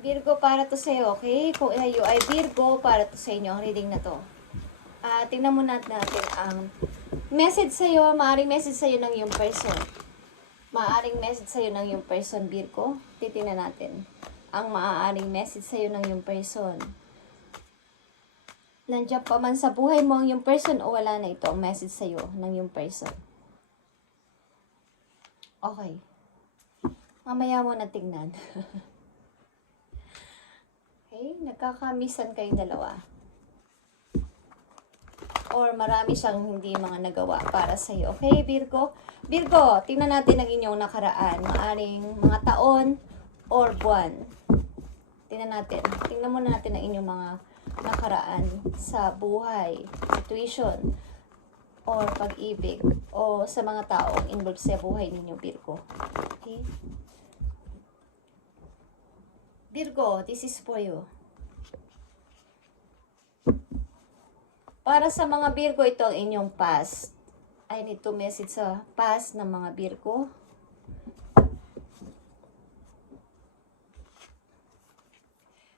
Virgo, para to sa'yo, okay? Kung kayo ay Virgo, para to sa inyo ang reading na to. Tingnan mo natin ang message sa'yo, maaaring message sa'yo ng yung person. Maaaring message sa'yo ng yung person, Virgo. Titingnan natin ang maaaring message sa'yo ng yung person. Nandiyan pa man sa buhay mo ang yung person o wala na ito ang message sa'yo ng yung person. Okay. Mamaya mo na tingnan. Okay, nagkakamisan kayong dalawa. Or marami siyang hindi mga nagawa para sa iyo. Okay, Virgo? Virgo, tingnan natin ang inyong nakaraan. Maaring mga taon or buwan. Tingnan natin. Tingnan muna natin ang inyong mga nakaraan sa buhay, situation, or pag-ibig, o sa mga taong involved sa buhay ninyo, Virgo. Okay? Virgo, this is for you. Para sa mga Virgo, ito ang inyong past. I need to message sa past ng mga Virgo.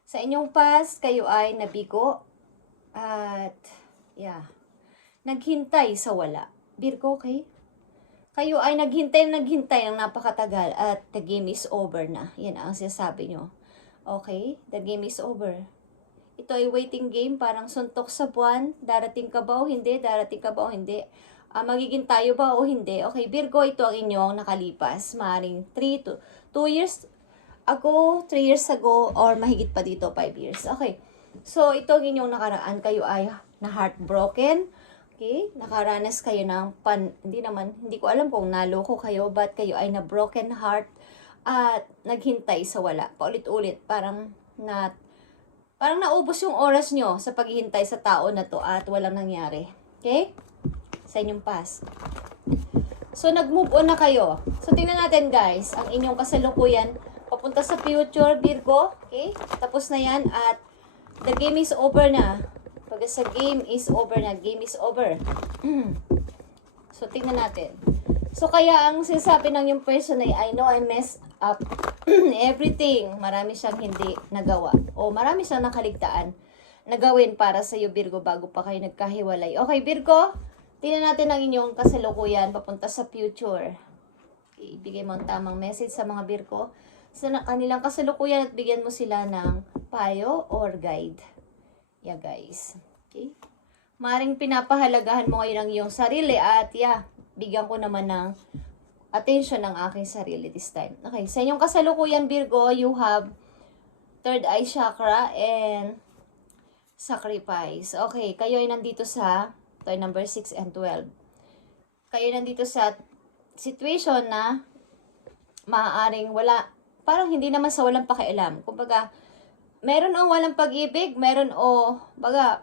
Sa inyong past, kayo ay nabigo. At, naghintay sa wala. Virgo, okay? Kayo ay naghintay ng napakatagal at the game is over na. Yan ang sinasabi nyo. Okay? The game is over. Ito ay waiting game, parang suntok sa buwan. Darating ka ba o hindi? Darating ka ba o hindi? Magiging tayo ba o hindi? Okay, Virgo, ito ang inyong nakalipas. Maaring 2 years ago, 3 years ago, or mahigit pa dito, 5 years. Okay, so ito ang inyong nakaraan. Kayo ay na heartbroken. Okay, nakaranas kayo ng hindi ko alam kung naloko kayo, but kayo ay na broken heart at naghintay sa wala. Paulit-ulit, parang naubos yung oras nyo sa paghihintay sa tao na to at walang nangyari. Okay? Sa inyong past. So, nag-move on na kayo. So, tingnan natin guys, ang inyong kasalukuyan papunta sa future, Virgo. Okay? Tapos na yan at the game is over na. Pag sa game is over na, game is over. So, tingnan natin. So, kaya ang sinasabi ng yung person ay, I know I messed up everything. Marami siyang hindi nagawa. O marami siyang nakaligtaan na gawin para sa iyo, Virgo, bago pa kayo nagkahiwalay. Okay, Virgo, tingnan natin ang inyong kasalukuyan papunta sa future. Ibigay mo ang tamang message sa mga Virgo sa kanilang kasalukuyan at bigyan mo sila ng payo or guide. Yeah, guys. Okay? Maring pinapahalagahan mo ngayon ang iyong sarili at bigyan ko naman ng attention ng aking sarili this time. Okay, sa inyong kasalukuyan, Virgo, you have third eye chakra and sacrifice. Okay, kayo ay nandito sa number 6 and 12. Kayo nandito sa situation na maaaring parang hindi naman sa walang pakialam. Kumbaga, meron o walang pag-ibig, meron o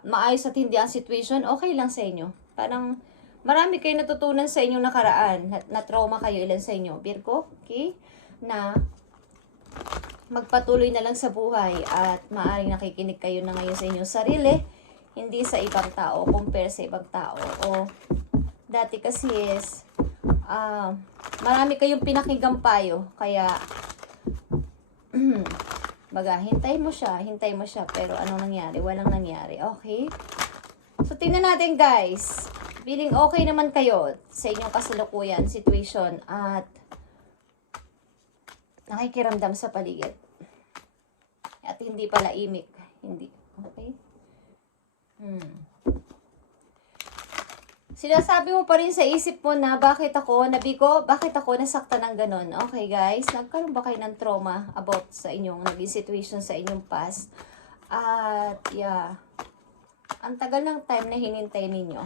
maayos at hindi ang situation, okay lang sa inyo. Parang marami kayo natutunan sa inyong nakaraan, na trauma kayo ilan sa inyo, Virgo, okay? Na magpatuloy na lang sa buhay at maaaring nakikinig kayo na ngayon sa inyong sarili, hindi sa ibang tao, compare sa ibang tao. O dati kasi marami kayong pinakinggang payo, kaya hintay mo siya, pero anong nangyari? Walang nangyari, okay? So, tingnan natin guys. Feeling okay naman kayo sa inyong kasalukuyan, situation, at nakikiramdam sa paligid. At hindi pala imik. Hindi. Okay? Sinasabi mo pa rin sa isip mo na bakit ako nabigo, bakit ako nasaktan ng ganon. Okay guys, nagkaroon ba kayo ng trauma about sa inyong naging situation sa inyong past? At ang tagal ng time na hinintay ninyo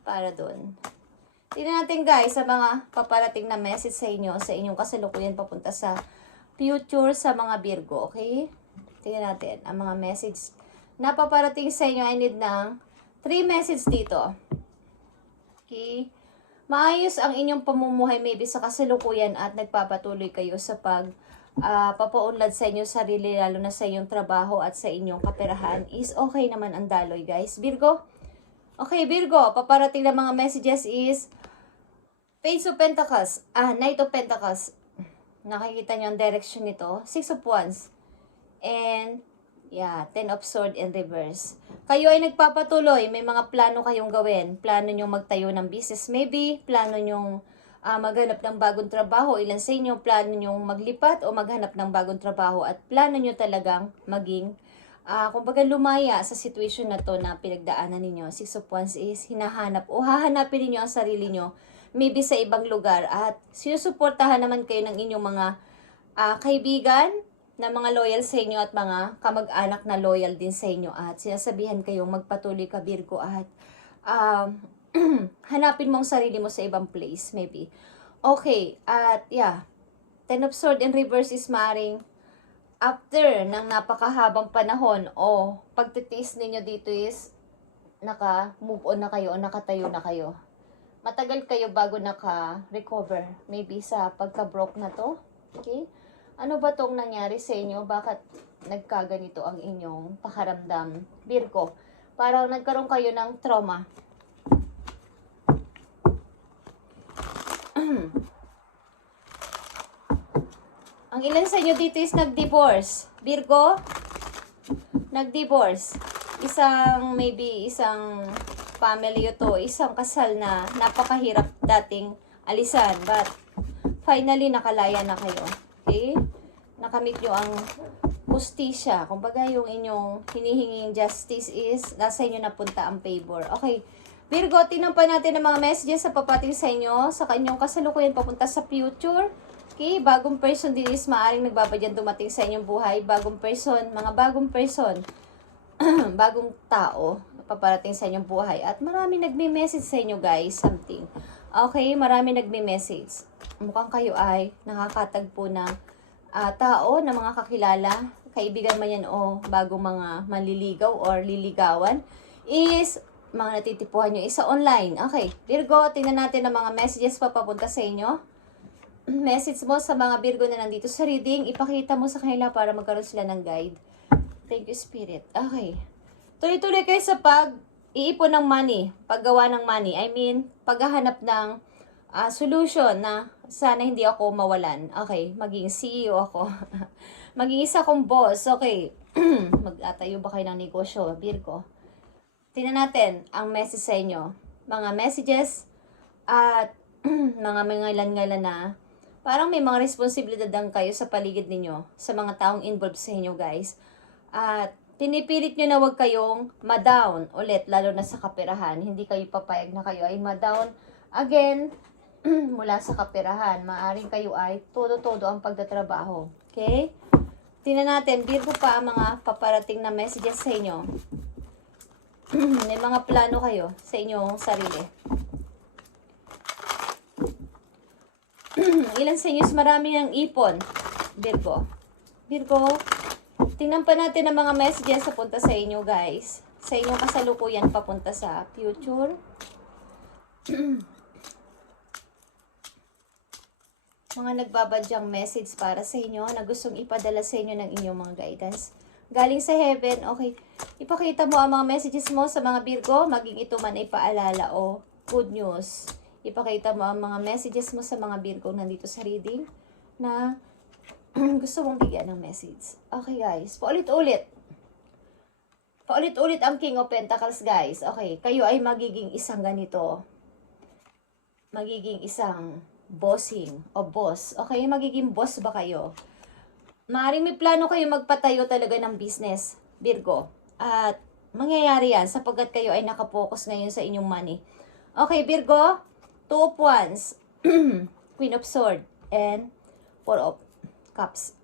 para doon. Tingnan natin guys sa mga paparating na message sa inyong kasalukuyan papunta sa future sa mga Virgo, okay? Tingnan natin ang mga message na paparating sa inyo. I need ng 3 message dito. Okay? Maayos ang inyong pamumuhay maybe sa kasalukuyan at nagpapatuloy kayo sa papaunlad sa inyong sarili, lalo na sa inyong trabaho at sa inyong kaperahan is okay naman ang daloy guys. Virgo? Okay, Virgo, paparating na mga messages is Page of Pentacles, Knight of Pentacles. Nakikita nyo ang direction nito. 6 of Wands. And, yeah, Ten of Swords in reverse. Kayo ay nagpapatuloy, may mga plano kayong gawin. Plano nyo magtayo ng business maybe, plano nyo maghanap ng bagong trabaho. Ilan sa inyo, plano nyo maglipat o maghanap ng bagong trabaho at plano nyo talagang maging, kumbaga lumaya sa situation na to na pinagdaanan ninyo. Six of Wands is hinahanap o hahanapin ninyo ang sarili nyo maybe sa ibang lugar at sinusuportahan naman kayo ng inyong mga kaibigan na mga loyal sa inyo at mga kamag-anak na loyal din sa inyo at sinasabihan kayong magpatuloy ka Virgo at hanapin mo ang sarili mo sa ibang place maybe. Okay, at yeah, Ten of Swords in reverse is maring after ng napakahabang panahon o pagtitiis ninyo dito is naka-move on na kayo o nakatayo na kayo. Matagal kayo bago naka-recover maybe sa pagka-broke na to. Okay? Ano ba tong nangyari sa inyo? Bakit nagkaganito ang inyong pakaramdam? Virgo, parang nagkaroon kayo ng trauma. Ang ilan sa inyo dito is nag-divorce. Virgo, nag-divorce. Maybe isang family to, isang kasal na napakahirap dating alisan. But, finally, nakalaya na kayo. Okay? Nakamit nyo ang justisya. Kumbaga, yung inyong hinihinging justice is nasa inyo napunta ang favor. Okay. Virgo, tingnan pa natin ang mga messages sa papating sa inyo sa kanyang kasalukuyan papunta sa future. Okay, bagong person din is maaaring nagbabadyan dumating sa inyong buhay. Bagong person, mga bagong person, bagong tao paparating sa inyong buhay. At marami nagme-message sa inyo guys, something. Okay, marami nagme-message. Mukhang kayo ay nakakatagpo ng tao na mga kakilala, kaibigan man yan o bagong mga manliligaw or liligawan, is mga natitipuhan nyo isa online. Okay, Virgo, tingnan natin ang mga messages pa papunta sa inyo. Message mo sa mga Virgo na nandito sa reading, ipakita mo sa kanila para magkaroon sila ng guide. Thank you, Spirit. Okay. Tuloy-tuloy kayo sa pag-iipon ng money, paggawa ng money. I mean, paghahanap ng solution na sana hindi ako mawalan. Okay, maging CEO ako. Maging isa kong boss. Okay, mag-atayo ba kayo ng negosyo, Virgo? Tingnan natin ang message sa inyo. Mga messages at mga ngalan-ngalan na parang may mga responsibilidad lang kayo sa paligid ninyo, sa mga taong involved sa inyo, guys. At pinipilit nyo na huwag kayong ma-down ulit, lalo na sa kaperahan. Hindi kayo papayag na kayo ay ma-down again mula sa kaperahan. Maaring kayo ay todo-todo ang pagtatrabaho. Okay? Tingnan natin, Virgo pa ang mga paparating na messages sa inyo. May mga plano kayo sa inyong sarili. Ilan sa inyo marami ng ipon, Virgo? Virgo, tingnan pa natin ang mga messages sa punta sa inyo, guys. Sa inyong kasalukuyan papunta sa future. Mga nagbabadyang message para sa inyo na gustong ipadala sa inyo ng inyong mga guidance. Galing sa heaven, okay. Ipakita mo ang mga messages mo sa mga Virgo, maging ito man ay paalala o good news. Ipakita mo ang mga messages mo sa mga Virgo nandito sa reading na gusto mong bigyan ng message. Okay guys, paulit-ulit. Paulit-ulit ang King of Pentacles guys. Okay, kayo ay magiging isang ganito. Magiging isang bossing o boss. Okay, magiging boss ba kayo? Maaaring may plano kayo magpatayo talaga ng business, Virgo. At mangyayari yan sapagkat kayo ay nakapokus ngayon sa inyong money. Okay, Virgo, Two of Wands, Queen of Swords, and Four of Cups.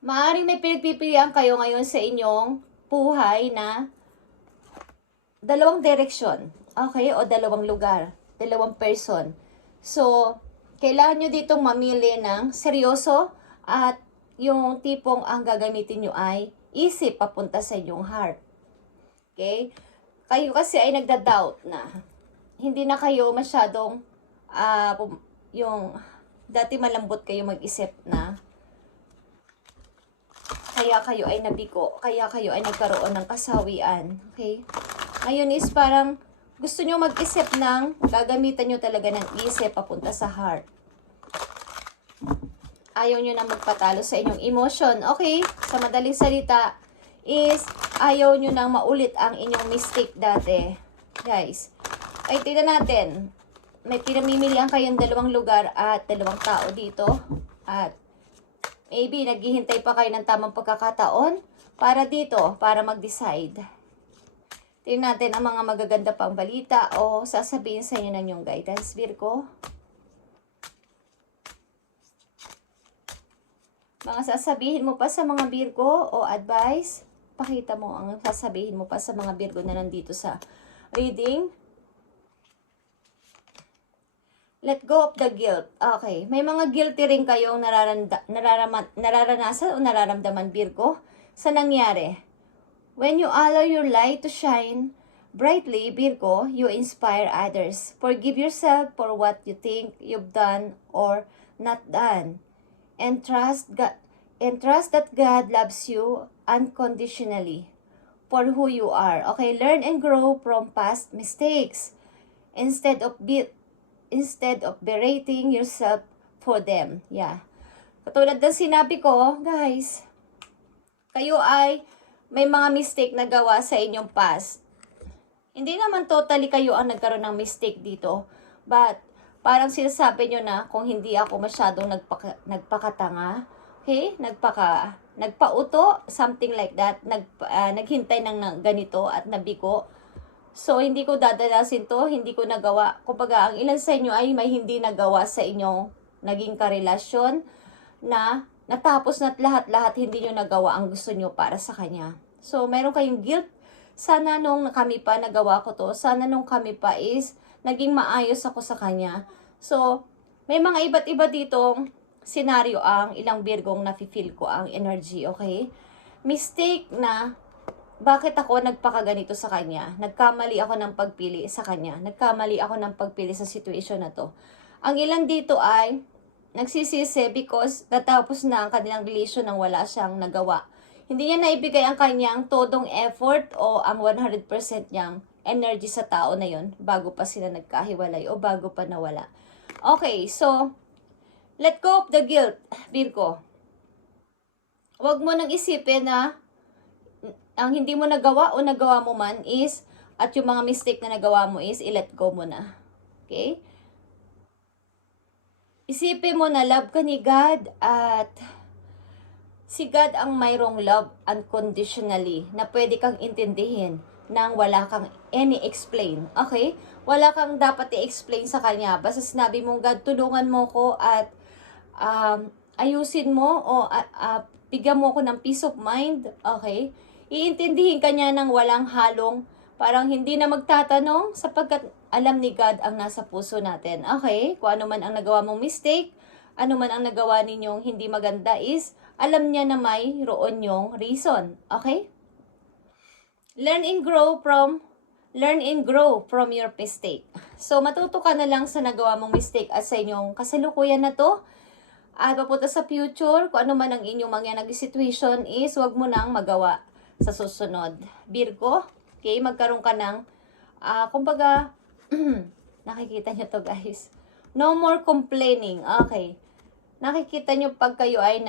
Maaaring may pinagpipilian kayo ngayon sa inyong buhay na dalawang direksyon, okay, o dalawang lugar, dalawang person. So, kailangan nyo ditong mamili ng seryoso at yung tipong ang gagamitin nyo ay isip papunta sa inyong heart. Okay? Kayo kasi ay nagda-doubt na hindi na kayo masyadong yung dati malambot kayo mag-isip na kaya kayo ay nabigo, kaya kayo ay nagkaroon ng kasawian. Okay? Ngayon is parang gusto nyo mag-isip ng gagamitan nyo talaga ng isip papunta sa heart. ayaw nyo na magpatalo sa inyong emotion. Okay? Sa madaling salita is ayaw nyo nang maulit ang inyong mistake dati. Guys, ay tingnan natin. May pinamimilian kayong dalawang lugar at dalawang tao dito. At maybe naghihintay pa kayo ng tamang pagkakataon para dito, para mag-decide. Tingnan natin ang mga magaganda pang balita o sasabihin sa inyo ng yung guidance, Virgo. Mga sasabihin mo pa sa mga Virgo o advice, pakita mo ang sasabihin mo pa sa mga Virgo na nandito sa reading. Let go of the guilt. Okay. May mga guilty rin kayong nararanasan o nararamdaman, Virgo, sa nangyari. When you allow your light to shine brightly, Virgo, you inspire others. Forgive yourself for what you think you've done or not done. And trust that God loves you unconditionally for who you are. Okay, learn and grow from past mistakes instead of berating yourself for them. Yeah. Katulad ng sinabi ko, guys, kayo ay may mga mistake na gawa sa inyong past. Hindi naman totally kayo ang nagkaroon ng mistake dito. But, parang sinasabi nyo na kung hindi ako masyadong nagpakatanga, okay? Nagpauto, something like that. Naghintay ng ganito at nabigo. So, hindi ko dadalasin to, hindi ko nagawa. Kumbaga, ang ilan sa inyo ay may hindi nagawa sa inyong naging karelasyon na natapos na't lahat-lahat hindi nyo nagawa ang gusto nyo para sa kanya. So, meron kayong guilt. Sana nung kami pa nagawa ko to, sana nung kami pa is naging maayos ako sa kanya. So, may mga iba't iba ditong senaryo ang ilang Virgong nafe-feel ko ang energy, okay? Mistake na bakit ako nagpakaganito sa kanya? Nagkamali ako ng pagpili sa kanya. Nagkamali ako ng pagpili sa situation na to. Ang ilan dito ay nagsisisi because natapos na ang kanilang relation nang wala siyang nagawa. Hindi niya naibigay ang kanyang todong effort o ang 100% niyang energy sa tao na yon bago pa sila nagkahiwalay o bago pa nawala. Okay, so, let go of the guilt, Virgo. Huwag mo nang isipin na ang hindi mo nagawa o nagawa mo man is, at yung mga mistake na nagawa mo is, i-let go mo na. Okay? Isipin mo na love ka ni God at si God ang mayroong love unconditionally na pwede kang intindihin nang wala kang any explain. Okay? Wala kang dapat i-explain sa Kanya. Basta sinabi mong, God, tulungan mo ko at ayusin mo o bigyan mo ko ng peace of mind. Okay? Iintindihin ka niya ng walang halong, parang hindi na magtatanong sapagkat alam ni God ang nasa puso natin. Okay? Kung ano man ang nagawa mong mistake, ano man ang nagawa ninyong hindi maganda is, alam niya na may roon yung reason. Okay? Learn and grow from your mistake. So, matuto ka na lang sa nagawa mong mistake at sa inyong kasalukuyan na to. At papunta sa future, kung ano man ang inyong mga nag-situation is, huwag mo nang magawa sa susunod. Virgo, okay, magkaroon ka ng, kumbaga, nakikita nyo to guys. No more complaining. Okay. Nakikita nyo pag kayo ay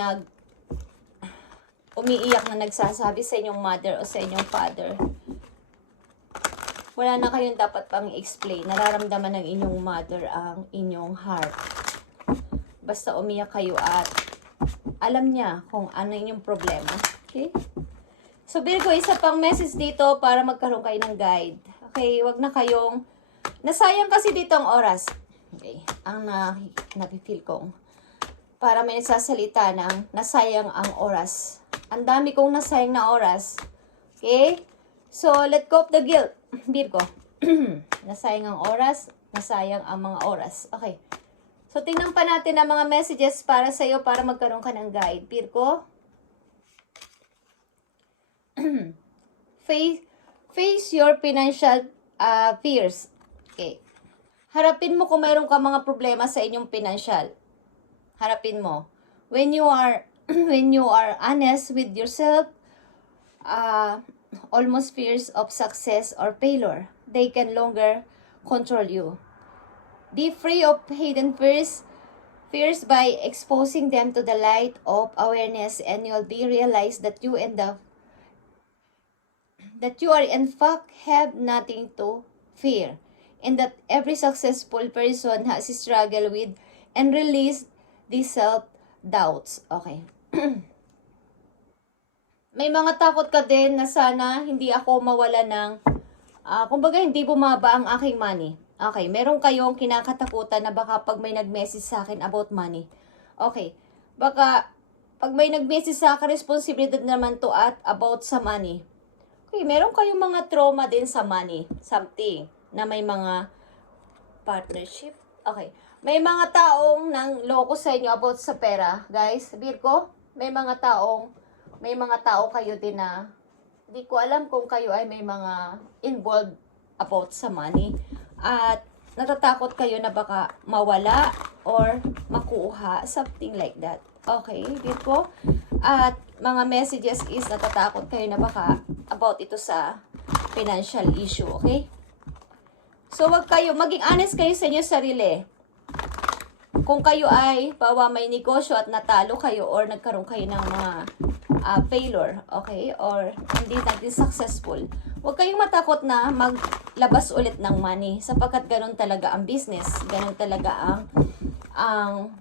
umiiyak na nagsasabi sa inyong mother o sa inyong father. Wala na kayong dapat pang explain. Nararamdaman ng inyong mother ang inyong heart. Basta umiyak kayo at alam niya kung ano inyong problema. Okay? So, Virgo, isa pang message dito para magkaroon kayo ng guide. Okay, wag na kayong, nasayang kasi dito ang oras. Okay, ang napifeel kong, para may nagsasalita ng nasayang ang oras. Ang dami kong nasayang na oras. Okay, so let go of the guilt, Virgo. Nasayang ang oras, nasayang ang mga oras. Okay, so tingnan pa natin ang mga messages para sa iyo para magkaroon ka ng guide, Virgo. Face your financial fears. Okay. Harapin mo kung mayroon ka mga problema sa inyong financial. Harapin mo. When you are honest with yourself, almost fears of success or failure, they can longer control you. Be free of hidden fears. fears by exposing them to the light of awareness, and you'll be realized that you are in fact have nothing to fear, and that every successful person has struggled with and released these self-doubts. Okay. May mga takot ka din na sana hindi ako mawala ng, kumbaga hindi bumaba ang aking money. Okay, meron kayong kinakatakutan na baka pag may nag-message sa akin about money. Okay, baka pag may nag-message sa akin, responsibilidad naman to at about sa money. Okay, meron kayong mga trauma din sa money. Something na may mga partnership. Okay, may mga taong nang loko sa inyo about sa pera. Guys, Virgo, may mga tao kayo din na hindi ko alam kung kayo ay may mga involved about sa money. At natatakot kayo na baka mawala or makuha, something like that. Okay, Virgo. At mga messages is natatakot kayo na baka about ito sa financial issue, okay? So wag kayo, maging honest kayo sa inyo sarili. Kung kayo ay bawa may negosyo at natalo kayo or nagkaroon kayo ng mga failure, okay? Or hindi natin successful. Huwag kayong matakot na maglabas ulit ng money sapagkat ganun talaga ang business. Ganun talaga ang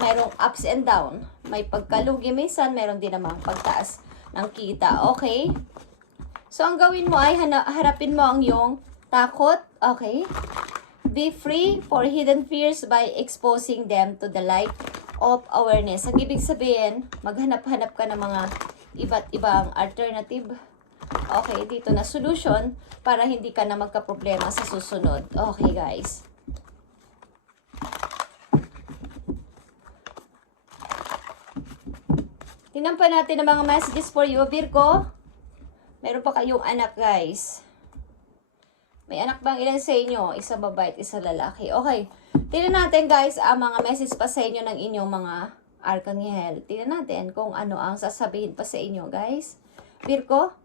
mayroong ups and down. May pagkalugi minsan, meron din namang pagtaas ng kita, okay? So, ang gawin mo ay harapin mo ang iyong takot, okay? Be free for hidden fears by exposing them to the light of awareness. Ang ibig sabihin, maghanap-hanap ka ng mga iba't ibang alternative, okay, dito na solution para hindi ka na magka-problema sa susunod. Okay, guys. Tingnan pa natin ang mga messages for you, Virgo. Meron pa kayong anak, guys. May anak bang ilan sa inyo? Isa babae at isa lalaki. Okay. Tingnan natin, guys, ang mga message pa sa inyo ng inyong mga arkanghel. Tingnan natin kung ano ang sasabihin pa sa inyo, guys. Virgo,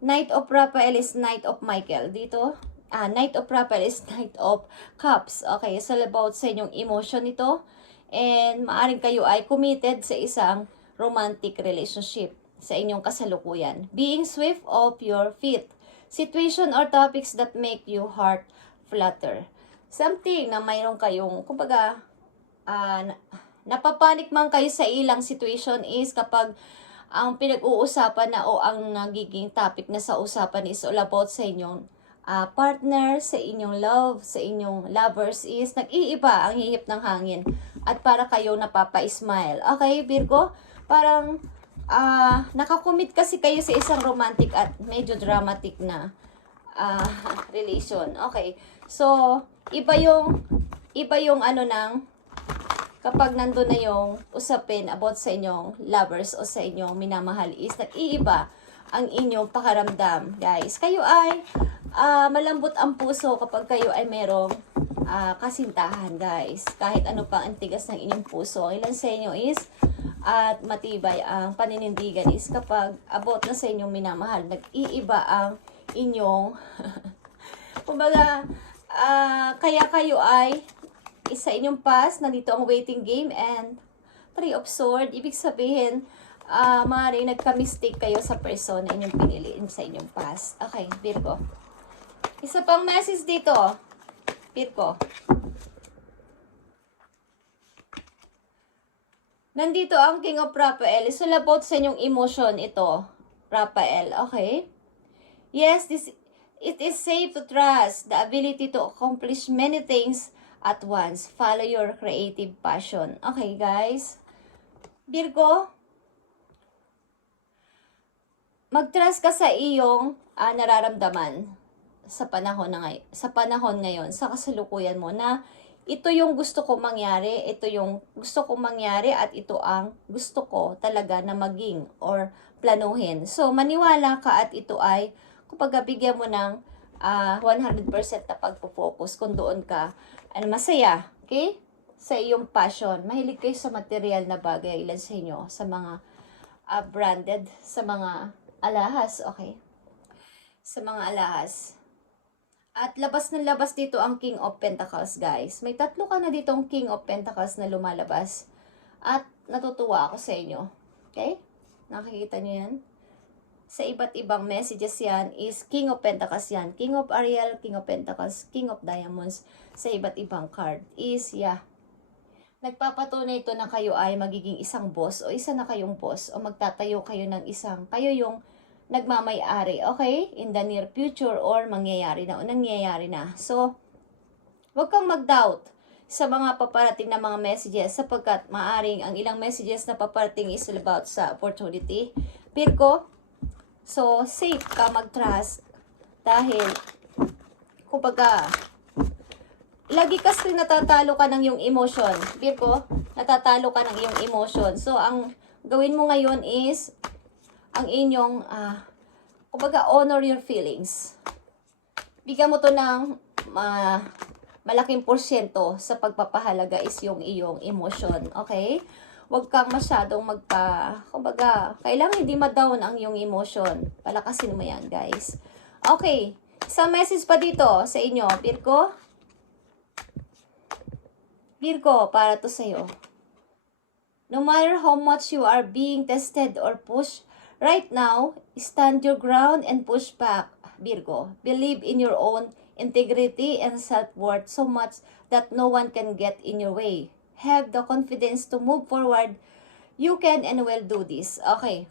Knight of Raphael is Knight of Michael. Dito, Knight of Raphael is Knight of Cups. Okay, it's all about sa inyong emotion ito. And maaring kayo ay committed sa isang romantic relationship sa inyong kasalukuyan. Being swift of your feet. Situation or topics that make you heart flutter. Something na mayroon kayong, kumbaga, napapanik man kayo sa ilang situation is kapag ang pinag-uusapan na o ang nagiging topic na sa usapan is all about sa inyong partner, sa inyong love, sa inyong lovers is nag-iiba ang hihip ng hangin at para kayo napapa-smile. Okay, Virgo? Parang nakakommit kasi kayo sa isang romantic at medyo dramatic na relation. Okay. So, iba yung ano nang kapag nandun na yung usapin about sa inyong lovers o sa inyong minamahal is nag-iiba ang inyong pakaramdam, guys. Kayo ay malambot ang puso kapag kayo ay merong kasintahan, guys. Kahit ano pa ang tigas ng inyong puso. Ilan sa inyo is at matibay ang paninindigan is kapag about na sa inyong minamahal, nag-iiba ang inyong kumbaga, kaya kayo ay isa inyong past, nandito ang waiting game and 3 of Swords. Ibig sabihin, maaaring nagka-mistake kayo sa person na inyong piniliin sa inyong past. Okay, Virgo. Isa pang message dito, Virgo. Nandito ang King of Raphael. It's all about sa inyong emotion ito, Raphael. Okay? Yes, it is safe to trust the ability to accomplish many things at once. Follow your creative passion. Okay, guys? Virgo, mag-trust ka sa iyong nararamdaman sa panahon ngayon, sa kasalukuyan mo na ito yung gusto ko mangyari, ito yung gusto ko mangyari at ito ang gusto ko talaga na maging or planuhin. So, maniwala ka at ito ay, kapag bigyan mo ng 100% na pagpo-focus kung doon ka, masaya, okay? Sa iyong passion. Mahilig kayo sa material na bagay, ilan sa inyo, sa mga branded, sa mga alahas, okay? Sa mga alahas. At labas ng labas dito ang King of Pentacles, guys. May tatlo ka na ditong King of Pentacles na lumalabas. At natutuwa ako sa inyo. Okay? Nakikita niyo yan? Sa iba't ibang messages yan is King of Pentacles yan. King of Ariel, King of Pentacles, King of Diamonds. Sa iba't ibang card is, yeah. Nagpapatunay ito na kayo ay magiging isang boss o isa na kayong boss o magtatayo kayo ng isang, kayo yung nagmamay-ari, okay? In the near future or mangyayari na o nangyayari na. So, huwag kang mag-doubt sa mga paparating na mga messages sapagkat maaring ang ilang messages na paparating is about sa opportunity. Virgo, so safe ka mag-trust dahil, kumbaga, lagi kasi natatalo ka ng iyong emotion. Virgo, natatalo ka ng iyong emotion. So, ang gawin mo ngayon is, ang inyong, kumbaga, honor your feelings. Bigyan mo to ng malaking porsyento sa pagpapahalaga is yung iyong emotion. Okay? Huwag kang masyadong kumbaga, kailangan hindi ma-down ang iyong emotion. Palakasin mo yan, guys. Okay. Isang message pa dito sa inyo, Virgo. Virgo, para to sa'yo. No matter how much you are being tested or pushed, right now, stand your ground and push back, Virgo. Believe in your own integrity and self-worth so much that no one can get in your way. Have the confidence to move forward. You can and will do this. Okay.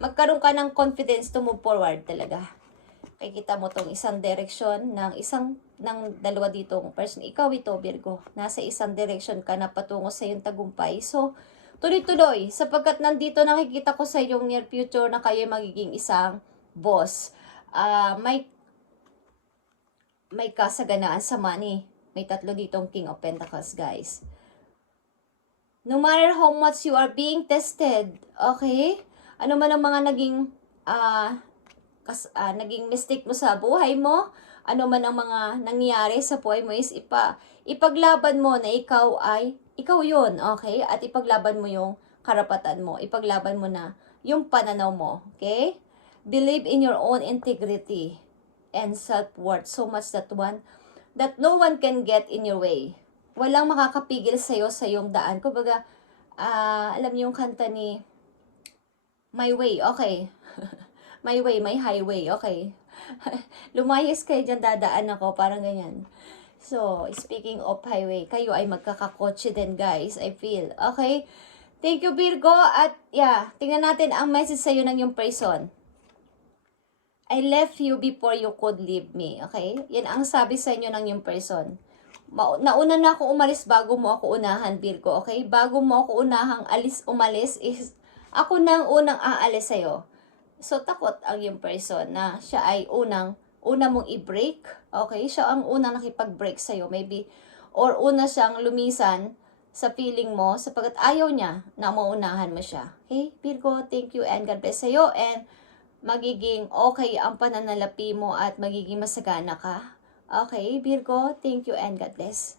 Magkaroon ka ng confidence to move forward talaga. Kikita mo tong isang direction ng dalawa ditong person. Ikaw ito, Virgo. Nasa isang direction ka na patungo sa iyong tagumpay. So, tuloy-tuloy, sapagkat nandito nakikita ko sa iyong near future na kayo magiging isang boss. May kasaganaan sa money. May tatlo ditong King of Pentacles, guys. No matter how much you are being tested, okay? Ano man ang mga naging mistake mo sa buhay mo, ano man ang mga nangyari sa buhay mo is ipaglaban mo na ikaw yun, okay? At ipaglaban mo yung karapatan mo. Ipaglaban mo na yung pananaw mo, okay? Believe in your own integrity and self-worth so much that no one can get in your way. Walang makakapigil sa'yo sa iyong daan. Kumbaga, alam niyo yung kanta ni My Way, okay? My way, my highway, okay? Lumayas kayo dyan, dadaan ako, parang ganyan. So, speaking of highway, kayo ay magkakakotse din, guys, I feel. Okay? Thank you, Virgo. At, yeah, tingnan natin ang message sa'yo ng yung person. I left you before you could leave me. Okay? Yan ang sabi sa inyo ng yung person. Nauna na ako umalis bago mo ako unahan, Virgo. Okay? Bago mo ako umalis is ako nang unang aalis sa'yo. So, takot ang yung person na siya ay una mong i-break. Okay? Siya ang unang nakipag-break sa'yo. Maybe, or una siyang lumisan sa feeling mo sapagkat ayaw niya na maunahan mo siya. Okay? Virgo, thank you and God bless sa'yo. And magiging okay ang pananalapi mo at magiging masagana ka. Okay, Virgo, thank you and God bless.